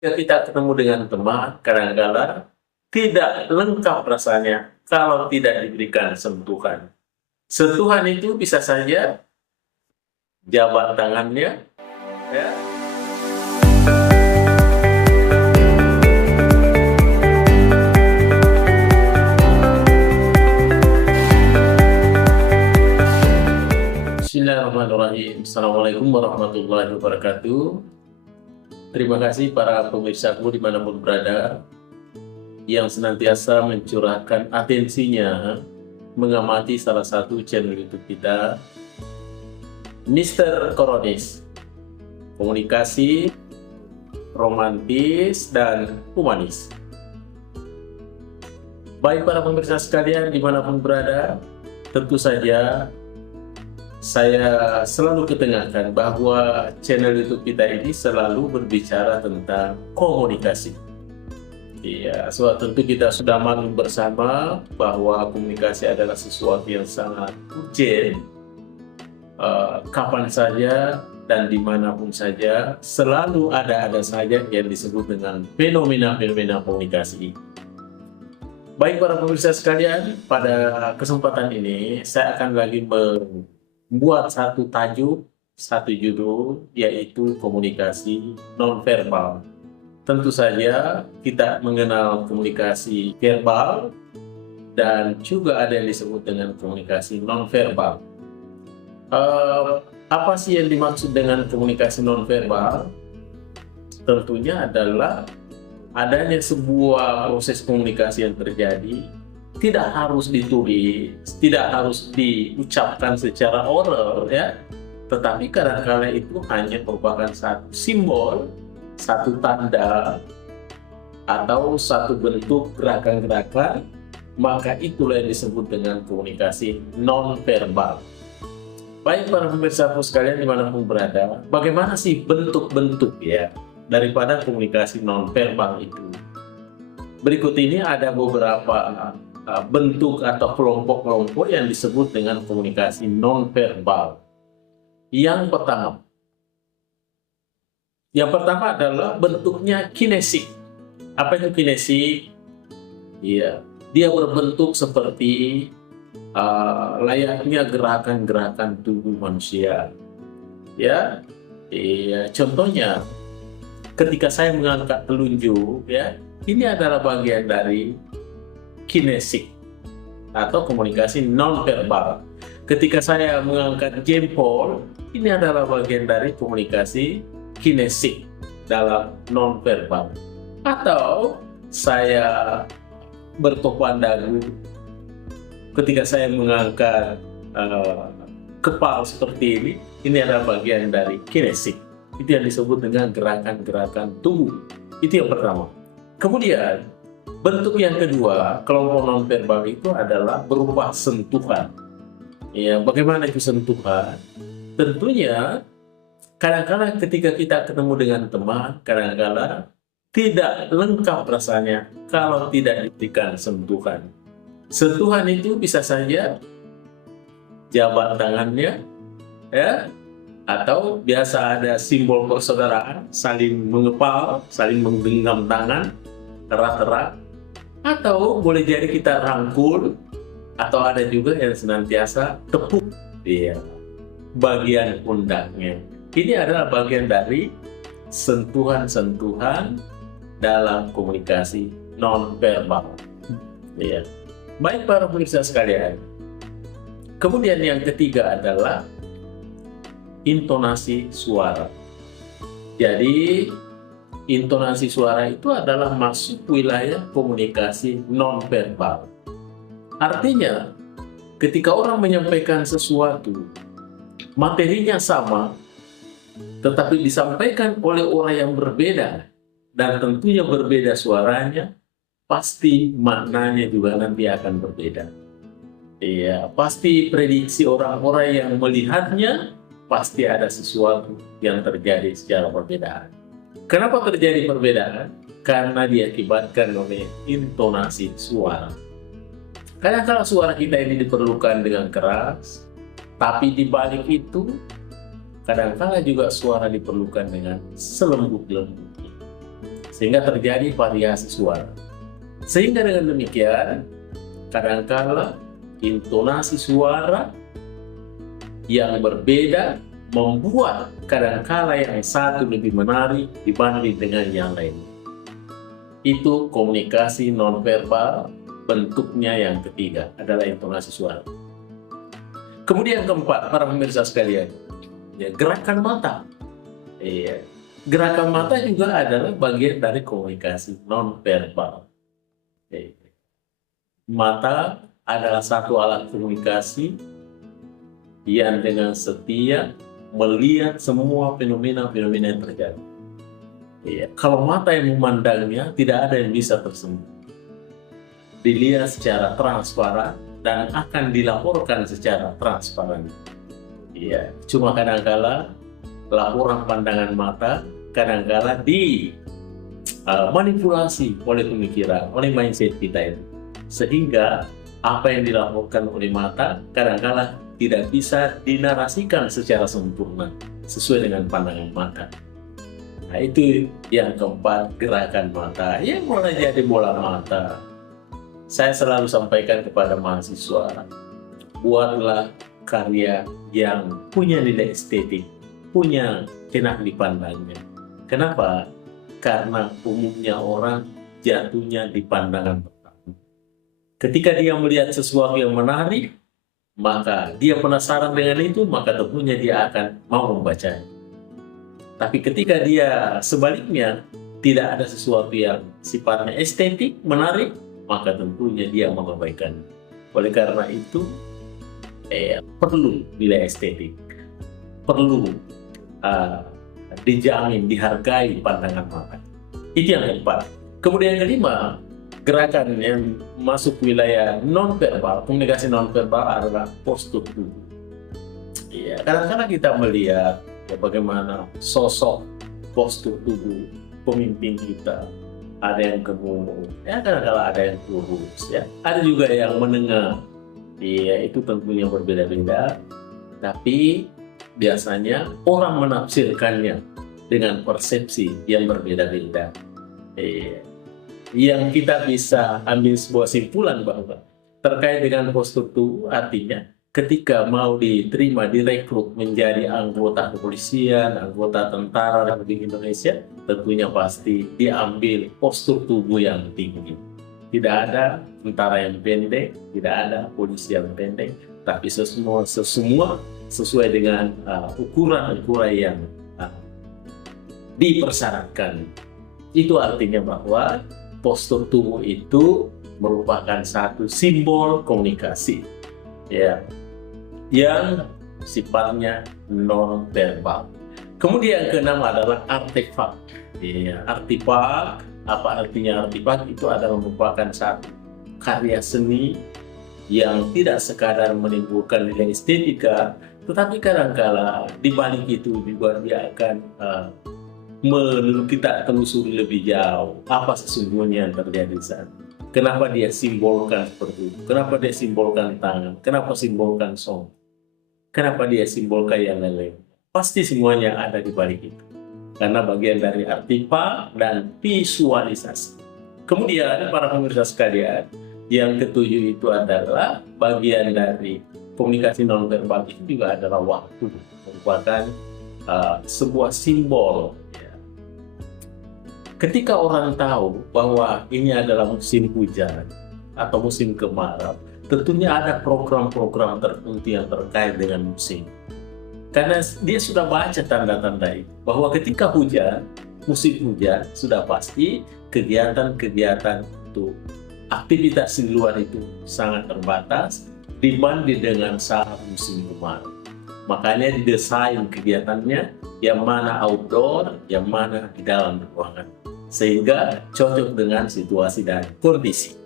Ketika kita ketemu dengan teman, kadang-kala tidak lengkap rasanya kalau tidak diberikan sentuhan. Sentuhan itu bisa saja jabat tangannya, ya. Bismillahirrahmanirrahim. Assalamualaikum warahmatullahi wabarakatuh. Terima kasih para pemirsaku dimanapun berada yang senantiasa mencurahkan atensinya mengamati salah satu channel YouTube kita, Mr. Koronis, komunikasi romantis dan humanis. Baik para pemirsa sekalian dimanapun berada, tentu saja saya selalu ketengahkan bahwa channel YouTube kita ini selalu berbicara tentang komunikasi. Iya, tentu kita sudah maklum bersama bahwa komunikasi adalah sesuatu yang sangat urgent. Kapan saja dan dimanapun saja, selalu ada saja yang disebut dengan fenomena-fenomena komunikasi. Baik para pemirsa sekalian, pada kesempatan ini saya akan lagi membuat satu tajuk, satu judul, yaitu komunikasi nonverbal. Tentu saja kita mengenal komunikasi verbal dan juga ada yang disebut dengan komunikasi nonverbal. Apa sih yang dimaksud dengan komunikasi nonverbal? Tentunya adalah adanya sebuah proses komunikasi yang terjadi, tidak harus ditulis, tidak harus diucapkan secara oral, ya, tetapi kadang-kala itu hanya merupakan satu simbol, satu tanda, atau satu bentuk gerakan-gerakan, maka itulah yang disebut dengan komunikasi nonverbal. Baik para pemirsa sekalian dimanapun berada, bagaimana sih bentuk-bentuk ya daripada komunikasi nonverbal itu? Berikut ini ada beberapa bentuk atau kelompok-kelompok yang disebut dengan komunikasi nonverbal. Yang pertama adalah bentuknya kinesik. Apa itu kinesik? Iya, dia berbentuk seperti layaknya gerakan-gerakan tubuh manusia. Ya, iya. Contohnya, ketika saya mengangkat telunjuk, ya, ini adalah bagian dari kinesik atau komunikasi nonverbal. Ketika saya mengangkat jempol, ini adalah bagian dari komunikasi kinesik dalam nonverbal. Atau saya bertopan dagu, ketika saya mengangkat kepala seperti ini adalah bagian dari kinesik. Itu yang disebut dengan gerakan-gerakan tubuh. Itu yang pertama. Kemudian bentuk yang kedua, kelompok nonverbal itu adalah berupa sentuhan. Ya, bagaimana itu sentuhan? Tentunya kadang-kadang ketika kita ketemu dengan teman, kadang-kadang tidak lengkap rasanya kalau tidak diberikan sentuhan. Sentuhan itu bisa saja jabat tangannya, ya, atau biasa ada simbol persaudaraan, saling mengepal, saling menggenggam tangan, erat-erat, atau boleh jadi kita rangkul, atau ada juga yang senantiasa tepuk di bagian pundaknya. Ini adalah bagian dari sentuhan-sentuhan dalam komunikasi nonverbal. Ya. Baik para pemirsa sekalian. Kemudian yang ketiga adalah intonasi suara. Jadi intonasi suara itu adalah masuk wilayah komunikasi nonverbal. Artinya, ketika orang menyampaikan sesuatu, materinya sama, tetapi disampaikan oleh orang yang berbeda, dan tentunya berbeda suaranya, pasti maknanya juga nanti akan berbeda. Iya, pasti prediksi orang-orang yang melihatnya, pasti ada sesuatu yang terjadi secara perbedaan. Kenapa terjadi perbedaan? Karena diakibatkan oleh intonasi suara. Kadang-kadang suara kita ini diperlukan dengan keras, tapi di balik itu kadang-kadang juga suara diperlukan dengan selembut-lembut. sehingga terjadi variasi suara. Sehingga dengan demikian, kadangkala intonasi suara yang berbeda membuat kadangkala yang satu lebih menarik dibanding dengan yang lain. Itu komunikasi nonverbal. Bentuknya yang ketiga adalah intonasi suara. Kemudian keempat, para pemirsa sekalian, ya, gerakan mata. Gerakan mata juga adalah bagian dari komunikasi nonverbal. Mata adalah satu alat komunikasi yang dengan setia melihat semua fenomena-fenomena yang terjadi. Kalau mata yang memandangnya, tidak ada yang bisa tersembunyi. Dilihat secara transparan dan akan dilaporkan secara transparan. Cuma kadangkala laporan pandangan mata kadangkala manipulasi oleh pemikiran, oleh mindset kita itu, sehingga apa yang dilaporkan oleh mata kadangkala tidak bisa dinarasikan secara sempurna sesuai dengan pandangan mata. Nah, itu yang keempat, gerakan mata. Mulai jadi bola mata. Saya selalu sampaikan kepada mahasiswa, buatlah karya yang punya nilai estetik, punya enak dipandangnya. Kenapa? Karena umumnya orang jatuhnya di pandangan pertama. Ketika dia melihat sesuatu yang menarik, maka dia penasaran dengan itu, maka tentunya dia akan mau membacanya. Tapi ketika dia sebaliknya tidak ada sesuatu yang sifatnya estetik, menarik, maka tentunya dia mengabaikan. Oleh karena itu, perlu nilai estetik, perlu dijamin, dihargai pandangan mata. Itu yang keempat. Kemudian yang kelima, gerakan yang masuk wilayah nonverbal, komunikasi nonverbal adalah postur tubuh. Kadang-kadang kita melihat bagaimana sosok postur tubuh pemimpin kita. Ada yang gemuk, kadang-kadang ada yang kurus, ada juga yang menengah. Itu tentunya berbeda-beda, tapi biasanya orang menafsirkannya dengan persepsi yang berbeda-beda. Yang kita bisa ambil sebuah simpulan bahwa terkait dengan postur tubuh, artinya ketika mau diterima, direkrut menjadi anggota kepolisian, anggota tentara Republik Indonesia, tentunya pasti diambil postur tubuh yang tinggi. Tidak ada tentara yang pendek, tidak ada polisi yang pendek, tapi semua sesuai dengan ukuran-ukuran yang dipersyaratkan. Itu artinya bahwa postur tubuh itu merupakan satu simbol komunikasi, yang sifatnya non-verbal. Kemudian yang keenam adalah artefak. Artefak, apa artinya artefak? Itu adalah merupakan satu karya seni yang tidak sekadar menimbulkan nilai estetika, tetapi kadangkala di balik itu juga dia akan kita telusuri lebih jauh apa sesungguhnya yang terjadi saat ini. Kenapa dia simbolkan seperti itu? Kenapa dia simbolkan tangan? Kenapa simbolkan song? Kenapa dia simbolkan yang lain? Pasti semuanya ada di balik itu. Karena bagian dari artefak dan visualisasi. Kemudian para pemirsa sekalian, yang ketujuh itu adalah bagian dari komunikasi nonverbal itu juga adalah waktu. Merupakan sebuah simbol. Ketika orang tahu bahwa ini adalah musim hujan atau musim kemarau, tentunya ada program-program tertentu yang terkait dengan musim. Karena dia sudah baca tanda-tanda itu, bahwa ketika hujan, musim hujan, sudah pasti kegiatan-kegiatan itu, aktivitas di luar itu sangat terbatas dibanding dengan saat musim kemarau. Makanya didesain kegiatannya yang mana outdoor, yang mana di dalam ruangan, sehingga cocok dengan situasi dan kondisi.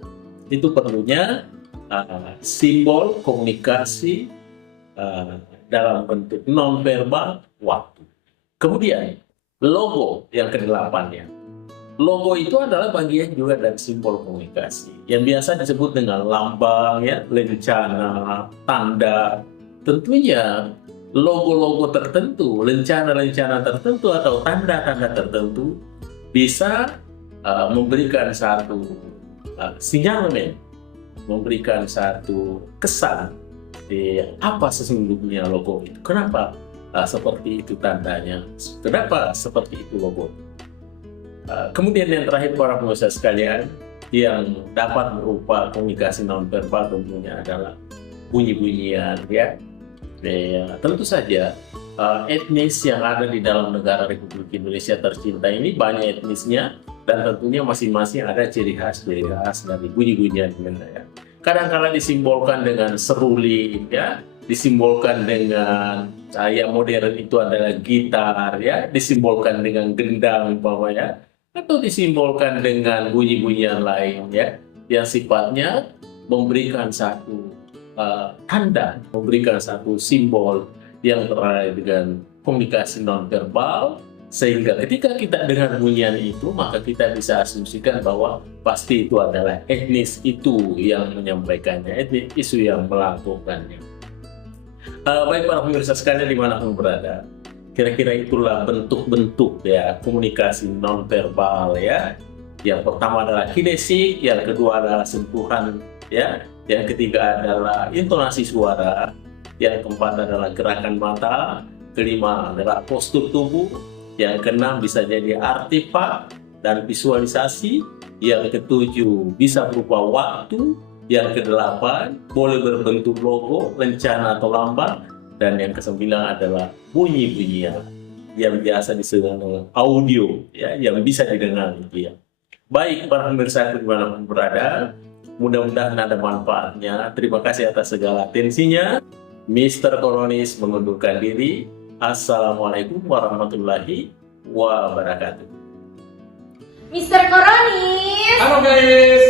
Itu perlunya simbol komunikasi dalam bentuk nonverbal waktu. Kemudian logo yang kedelapannya. Logo itu adalah bagian juga dari simbol komunikasi yang biasa disebut dengan lambang, lencana, tanda. Tentunya logo-logo tertentu, lencana-lencana tertentu atau tanda-tanda tertentu bisa memberikan satu sinyalemen, memberikan satu kesan apa sesungguhnya logo itu. Kenapa seperti itu tandanya? Kenapa seperti itu logo? Kemudian yang terakhir para pemirsa sekalian, yang dapat berupa komunikasi nonverbal tentunya adalah bunyi-bunyian, ya. Tentu saja etnis yang ada di dalam negara Republik Indonesia tercinta ini banyak etnisnya, dan tentunya masing-masing ada ciri khas dari bunyi-bunyian, ya. Kadang-kala disimbolkan dengan seruling, ya, disimbolkan dengan yang modern itu adalah gitar, ya, disimbolkan dengan gendang umpamanya, atau disimbolkan dengan bunyi-bunyian lain, ya, yang sifatnya memberikan satu tanda, memberikan satu simbol yang terkait dengan komunikasi nonverbal, sehingga ketika kita dengar bunyian itu, maka kita bisa asumsikan bahwa pasti itu adalah etnis itu yang menyampaikannya, etnis isu yang melakukannya. Baik para pemirsa sekalian dimanapun berada, kira-kira itulah bentuk-bentuk, ya, komunikasi nonverbal, ya. Yang pertama adalah kinesik, yang kedua adalah sentuhan, ya. Yang ketiga adalah intonasi suara, yang keempat adalah gerakan mata, kelima adalah postur tubuh, yang keenam bisa jadi artefak dan visualisasi, yang ketujuh bisa berupa waktu, yang kedelapan boleh berbentuk logo, rencana atau lambang, dan yang kesembilan adalah bunyi-bunyian yang biasa disebut dengan audio, ya, yang bisa didengar, ya. Baik para pemirsa dimanapun berada, mudah-mudahan ada manfaatnya. Terima kasih atas segala atensinya. Mr. Koronis mengundurkan diri. Assalamualaikum warahmatullahi wabarakatuh. Mr. Koronis. Halo guys.